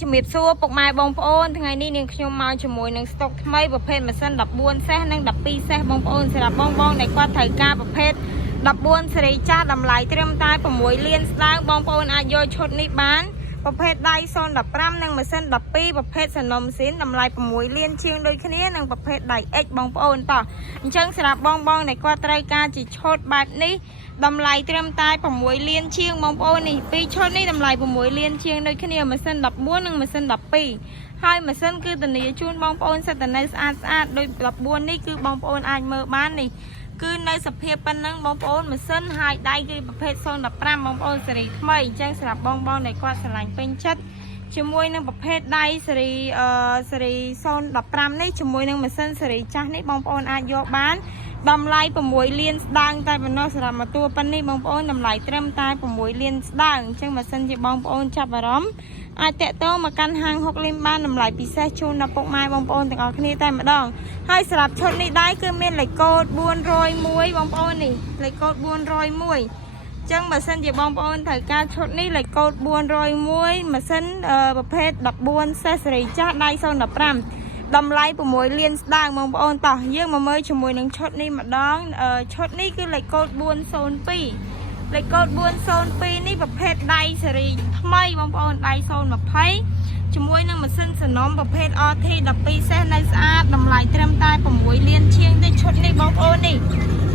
ជំរាបសួរពុកម៉ែបងប្អូនថ្ងៃនេះនាងខ្ញុំមកជាមួយនឹងស្តុកថ្មីប្រភេទម៉ាស៊ីន14សេសនិង12សេសបងប្អូនសម្រាប់បងដែលគាត់ត្រូវការប្រភេទ14សេរីចាស់តម្លៃត្រឹមតែ6លានស្ដើងបងប្អូនអាចយកឈុតនេះបានប្រភេទដៃ015និងម៉ាស៊ីន12ប្រភេទសនុំស៊ីនតម្លៃ6លានជាងដូចគ្នានិងប្រភេទដៃ X បងប្អូនតោះអញ្ចឹងសម្រាប់បងដែលគាត់ត្រូវការជាឈុតបែបនេះតម្លៃត្រឹមតែ6លានជាងបងប្អូននេះពីរឈុតនេះតម្លៃ6លានជាងដូចគ្នាម៉ាស៊ីន14និងម៉ាស៊ីន12ហើយម៉ាស៊ីនគឺធានាជូនបងប្អូនសិតតែនៅស្អាតដូច14នេះគឺបងប្អូនអាចមើលបាននេះគឺនៅសភាពប៉ុណ្ណឹងបងប្អូនម៉ាស៊ីនហើយដៃគឺប្រភេទ015បងប្អូនសេរីថ្មីអញ្ចឹងសម្រាប់បងដែលគាត់ស្រឡាញ់ពេញចិត្តជាមួយនឹងប្រភេទដៃសេរី015នេះជាមួយនឹងម៉ាស៊ីនសេរីចាស់នេះបងប្អូនអាចយកបានតម្លៃ6លានស្ដើងតែប៉ុណ្ណោះសម្រាប់មួយតួប៉ុណ្នេះបងប្អូនតម្លៃត្រឹមតែ6លានស្ដើងអញ្ចឹងបើសិនជាបងប្អូនចាប់អារម្មណ៍អាចតាក់ទងមកកាន់ហាង6លានបានតម្លៃពិសេសជូនដល់ពុកម៉ែបងប្អូនទាំងអស់គ្នាតែម្ដងហើយសម្រាប់ឈុតនេះដែរគឺមានលេខកូដ401បងប្អូននេះលេខកូដ401ចឹងបើសិនជាបងប្អូនត្រូវការឈុតនេះលេខកូដ401ម៉ាស៊ីនប្រភេទ14សេសសេរីចាស់ដៃ015តម្លៃ6លានស្ដើងបងប្អូនតោះយើងមកមើលជាមួយនឹងឈុតនេះម្ដងឈុតនេះគឺលេខកូដ402លេខកូដ402នេះប្រភេទដៃសេរីថ្មីបងប្អូនដៃ020ជាមួយនឹងម៉ាស៊ីនសនុំប្រភេទ RT 12សេសនៅស្អាតតម្លៃត្រឹមតែ6លានជាងទេឈុតនេះបងប្អូននេះ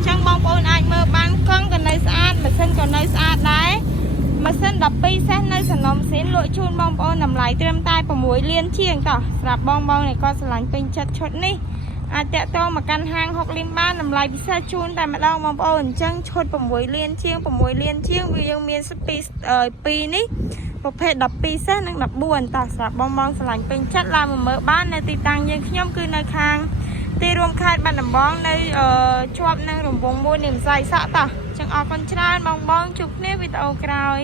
ចឹងបងប្អូនអាចមើលបានកង់ក៏នៅស្អាតម៉ាស៊ីនក៏នៅស្អាតដែរម៉ាស៊ីន12សេសនៅសនុំស៊ីនលក់ជូនបងប្អូនតម្លៃត្រឹមតែ6លានជាងតោះសម្រាប់បងដែលគាត់ស្រឡាញ់ពេញចិត្តឈុតនេះអាចតាក់ទងមកកាន់ហាង6លានបានតម្លៃពិសេសជូនតែម្ដងបងប្អូនអញ្ចឹងឈុត6លានជាងវាយើងមាន2នេះប្រភេទ12សេសនិង14តោះសម្រាប់បងស្រឡាញ់ពេញចិត្តឡើងមកមើលបាននៅទីតាំងយើងខ្ញុំគឺនៅខាងទីរួមខេត្តបាត់ដំបងនៅជាប់នឹងរង្វង់មួយនៃម្សៅសក់តោះអញ្ចឹងអរគុណច្រើនបងជួបគ្នាវីដេអូក្រោយ